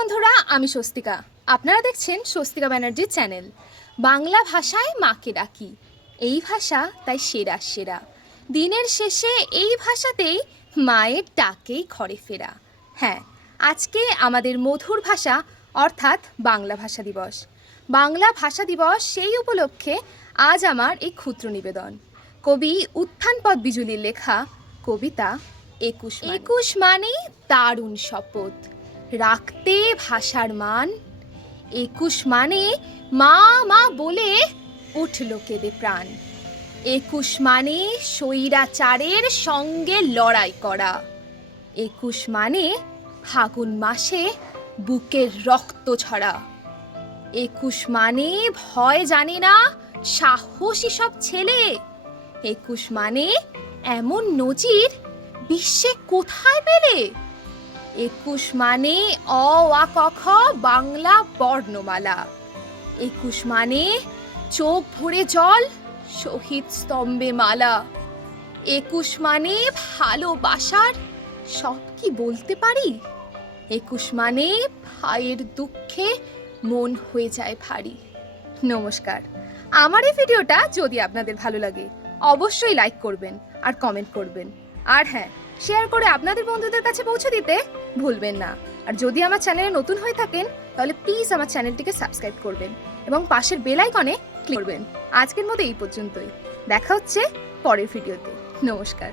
বন্ধুরা, আমি স্বস্তিকা। আপনারা দেখছেন স্বস্তিকা ব্যানার্জির চ্যানেল। বাংলা ভাষায় মাকে ডাকি, এই ভাষা তাই সেরা সেরা। দিনের শেষে এই ভাষাতেই মায়ের ডাকেই ঘরে ফেরা। হ্যাঁ, আজকে আমাদের মধুর ভাষা অর্থাৎ বাংলা ভাষা দিবস। বাংলা ভাষা দিবস সেই উপলক্ষে আজ আমার এই ক্ষুদ্র নিবেদন। কবি উত্থানপদ বিজুলির লেখা কবিতা ২১। ২১ মানে দারুণ শপথ, রাখতে ভাষার মান। ২১ মানে মা মা বলে উঠল কেঁদে প্রাণ। ২১ মানে স্বৈরাচারের সঙ্গে লড়াই করা। ২১ মানে ফাগুন মাসে বুকের রক্ত ঝরা। ২১ মানে ভয় জানে না সাহসী সব ছেলে। ২১ মানে এমন নজির বিশ্বে কোথায় পেলে। ২১ মানে অ আ ক খ বাংলা বর্ণমালা। ২১ মানে চোখ ভরে জল শহীদ স্তম্ভে মালা। ২১ মানে ভালোবাসার সব কি বলতে পারি। ২১ মানে ভাইয়ের দুঃখে মন হয়ে যায় ভারী। নমস্কার। আমার এই ভিডিওটা যদি আপনাদের ভালো লাগে অবশ্যই লাইক করবেন আর কমেন্ট করবেন, আর হ্যাঁ, শেয়ার করে আপনাদের বন্ধুদের কাছে পৌঁছে দিতে ভুলবেন না। আর যদি আমার চ্যানেলে নতুন হয়ে থাকেন তাহলে প্লিজ আমার চ্যানেলটিকে সাবস্ক্রাইব করবেন এবং পাশের বেল আইকনে ক্লিক করবেন। আজকের মতো এই পর্যন্তই, দেখা হচ্ছে পরের ভিডিওতে। নমস্কার।